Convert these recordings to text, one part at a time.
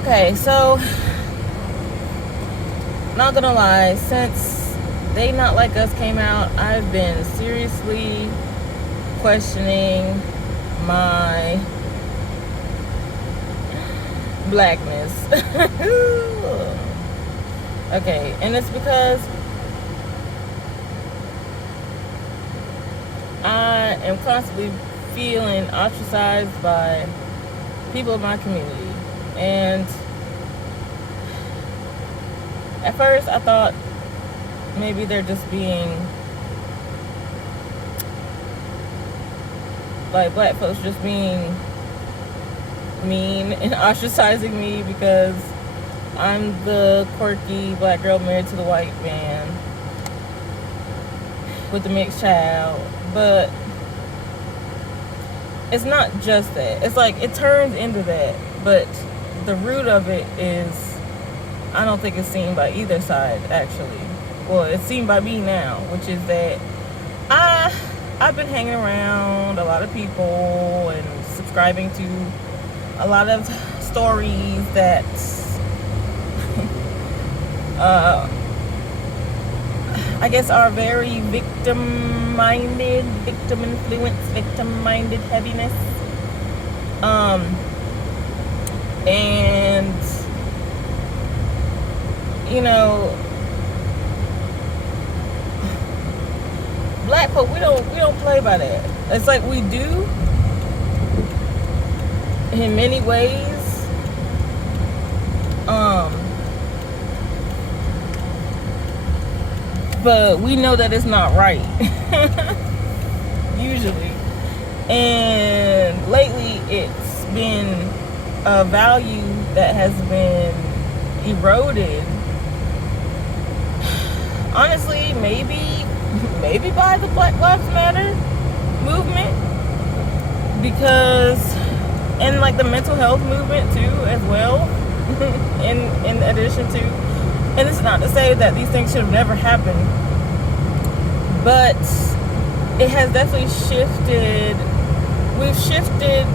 Okay, so not gonna lie, since They Not Like Us came out, I've been seriously questioning my blackness. Okay, and it's because I am constantly feeling ostracized by people in my community. And at first I thought maybe they're just being like black folks just being mean and ostracizing me because I'm the quirky black girl married to the white man with the mixed child. But it's not just that. It's like it turns into that, but the root of it is, I don't think it's seen by either side, actually. Well, it's seen by me now, which is that I've been hanging around a lot of people and subscribing to a lot of stories that I guess are very victim-minded, victim-influenced, victim-minded heaviness. And you know, black folk, we don't play by that. It's like we do in many ways. But we know that it's not right. Usually. And lately it's been a value that has been eroded. Honestly, maybe by the Black Lives Matter movement, because and like the mental health movement too as well. in addition to, and it's not to say that these things should have never happened, but it has definitely shifted. We've shifted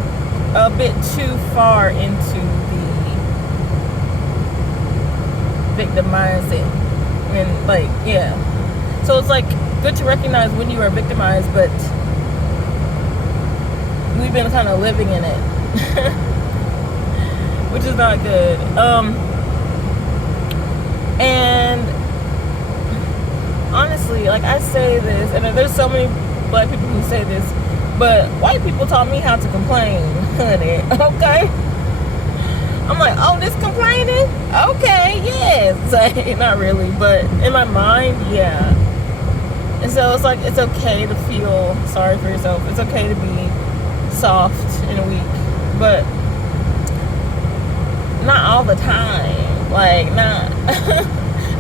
a bit too far into the victim mindset. And like, yeah. So it's like good to recognize when you are victimized, but we've been kind of living in it. Which is not good. And honestly, like I say this, and there's so many black people who say this, but white people taught me how to complain, honey. Okay? I'm like, oh, this complaining? Okay, yes. Like, not really, but in my mind, yeah. And so it's like, it's okay to feel sorry for yourself. It's okay to be soft and weak, but not all the time. Like, not.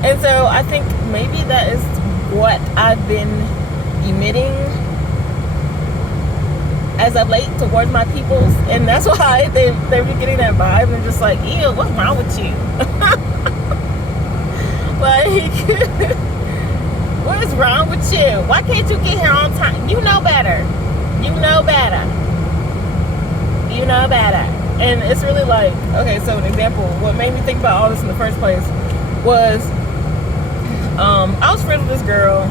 And so I think maybe that is what I've been emitting as of late towards my peoples, and that's why they're getting that vibe and just like, ew, what's wrong with you? Like, what is wrong with you? Why can't you get here on time? You know better. You know better. You know better. And it's really like, okay, so an example, what made me think about all this in the first place was I was friends with this girl,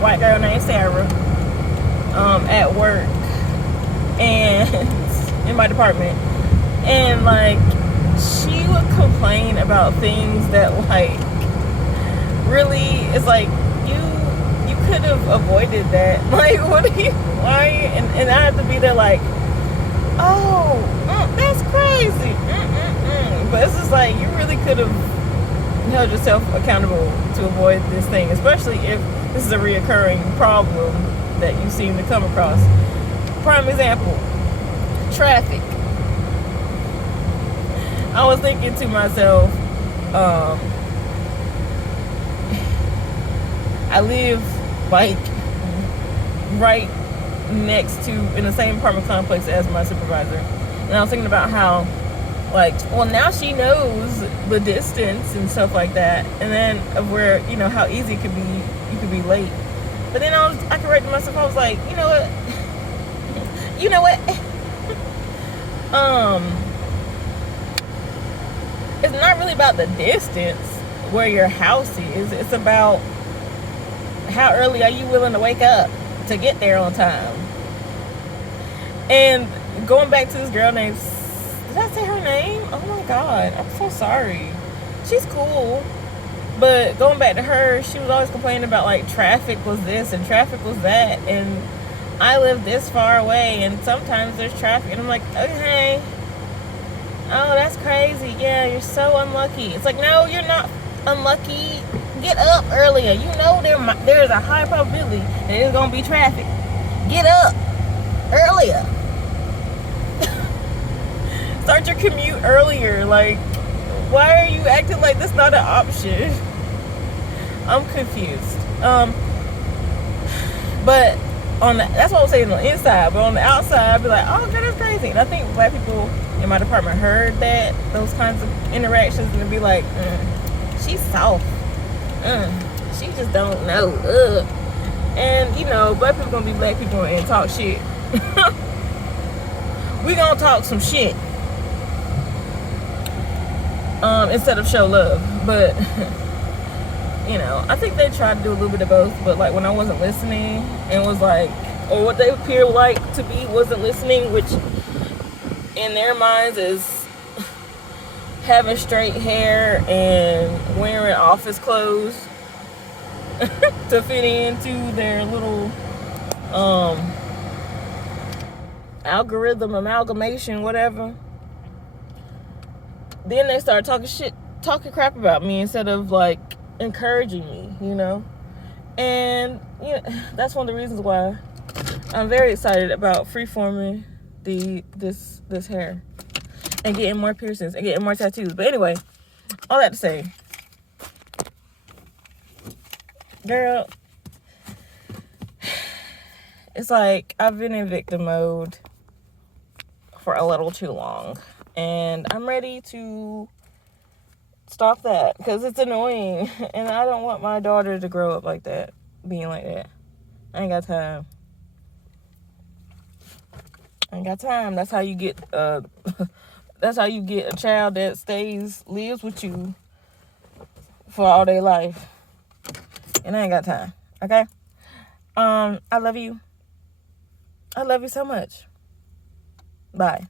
white girl named Sarah, at work, and in my department, and like she would complain about things that like really, it's like you could have avoided that. Like, what are you, why? And I have to be there like, oh, that's crazy. But it's just like, you really could have held yourself accountable to avoid this thing, especially if this is a reoccurring problem that you seem to come across. Prime example, traffic. I was thinking to myself, I live like right next to, in the same apartment complex as my supervisor, and I was thinking about how, like, well, now she knows the distance and stuff like that, and then of where, you know, how easy it could be, you could be late. But then I corrected myself. I was like, you know what, not really about the distance where your house is. It's about how early are you willing to wake up to get there on time. And going back to this girl named, did I say her name? Oh my God, I'm so sorry. She's cool. But going back to her, she was always complaining about like traffic was this and traffic was that. And I live this far away and sometimes there's traffic. And I'm like, okay. Oh, that's crazy. Yeah, you're so unlucky. It's like, no, you're not unlucky. Get up earlier. You know there's a high probability that there's going to be traffic. Get up earlier. Start your commute earlier. Like, why are you acting like that's not an option? I'm confused. But that's what I'm saying on the inside. But on the outside, I'd be like, oh, God, that's crazy. And I think black people in my department heard those kinds of interactions, and they'd be like, she's soft. She just don't know. And, you know, black people gonna be black people and talk shit. We gonna talk some shit. Instead of show love. But, you know, I think they tried to do a little bit of both. But, like, when I wasn't listening and was like, or what they appear like to be wasn't listening, which in their minds is having straight hair and wearing office clothes to fit into their little algorithm, amalgamation, whatever. Then they start talking crap about me instead of like encouraging me, you know. And you know, that's one of the reasons why I'm very excited about freeforming this hair and getting more piercings and getting more tattoos. But anyway, all that to say, girl, it's like I've been in victim mode for a little too long, and I'm ready to stop that because it's annoying, and I don't want my daughter to grow up like that, being like that. I ain't got time. That's how you get that's how you get a child that lives with you for all their life. And I ain't got time. Okay? I love you. I love you so much. Bye.